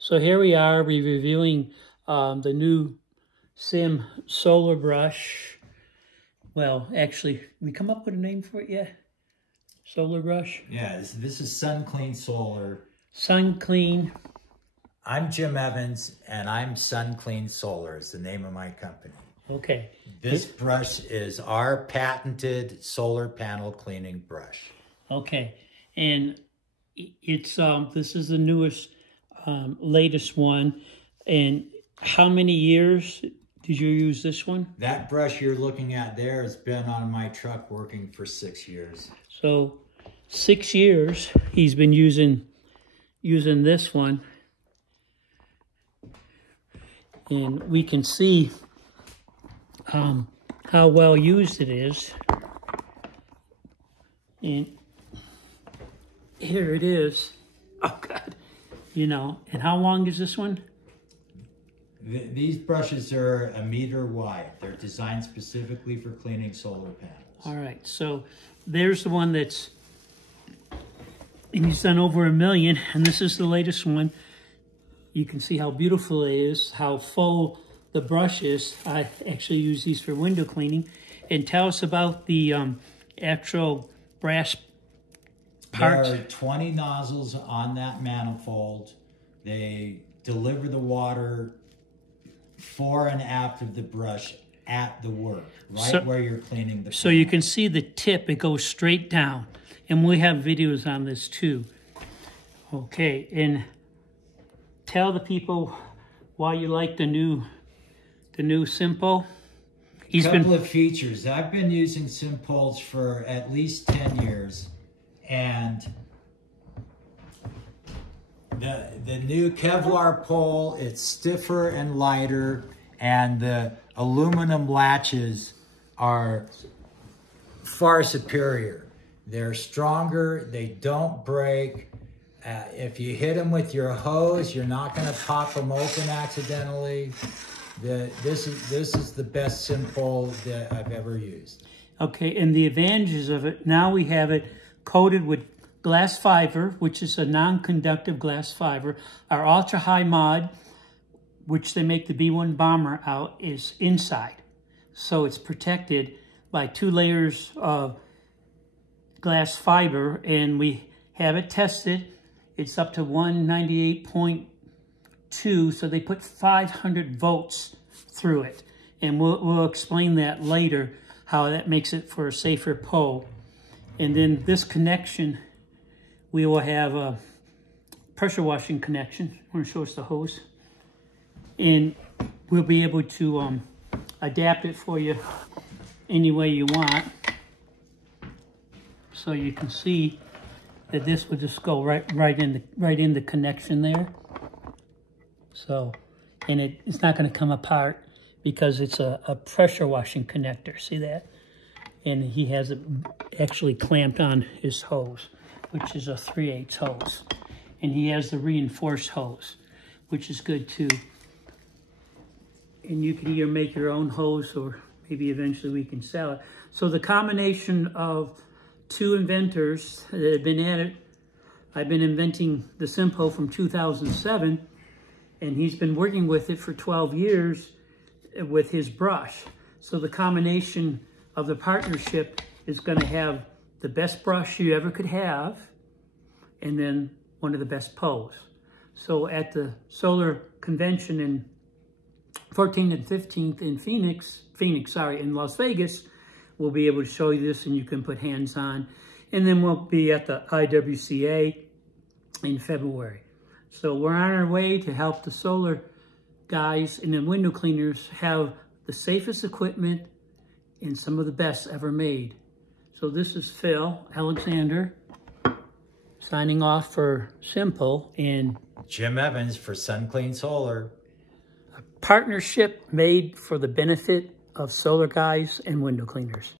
So here we are, we're reviewing the new Sim solar brush. Well, actually, we come up with a name for it yet? Solar brush? Yeah, this is Sun Clean Solar. Sun Clean. I'm Jim Evans, and I'm Sun Clean Solar is the name of my company. Okay. This brush is our patented solar panel cleaning brush. Okay, and it's this is the newest, latest one. And how many years did you use this one? That brush you're looking at there has been on my truck working for 6 years. So 6 years he's been using this one, and we can see how well used it is. And here it is. Oh God, and how long is this one? These brushes are 1 meter wide. They're designed specifically for cleaning solar panels. All right, so there's the one and he's done over 1 million, and this is the latest one. You can see how beautiful it is, how full the brush is. I actually use these for window cleaning. And tell us about the actual brass parts. There are 20 nozzles on that manifold. They deliver the water fore and aft of the brush at the work, where you're cleaning the So you can see the tip, it goes straight down. And we have videos on this too. Okay, and tell the people why you like the new SimPole. A couple of features. I've been using SimPoles for at least 10 years. And the new Kevlar pole, it's stiffer and lighter, and the aluminum latches are far superior. They're stronger, they don't break. If you hit them with your hose, you're not going to pop them open accidentally. This is the best SimPole that I've ever used. Okay, and the advantages of it, now we have it coated with glass fiber, which is a non-conductive glass fiber. Our ultra-high mod, which they make the B-1 bomber out, is inside. So it's protected by 2 layers of glass fiber, and we have it tested. It's up to 198.2, so they put 500 volts through it. And we'll explain that later, how that makes it for a safer pole. And then this connection, we will have a pressure washing connection. I'm going to show us the hose. And we'll be able to adapt it for you any way you want. So you can see that this would just go right in the connection there. So, and it's not going to come apart because it's a pressure washing connector. See that? And he has it actually clamped on his hose, which is a 3/8 hose. And he has the reinforced hose, which is good too. And you can either make your own hose, or maybe eventually we can sell it. So the combination of 2 inventors that have been at it, I've been inventing the SimPole from 2007, and he's been working with it for 12 years with his brush. So the combination of the partnership is going to have the best brush you ever could have, and then one of the best poles. So at the solar convention in 14th and 15th in in Las Vegas, we'll be able to show you this, and you can put hands on. And then we'll be at the IWCA in February. So we're on our way to help the solar guys and the window cleaners have the safest equipment and some of the best ever made. So this is Phil Alexander signing off for SimPole, and Jim Evans for Sun Clean Solar. A partnership made for the benefit of solar guys and window cleaners.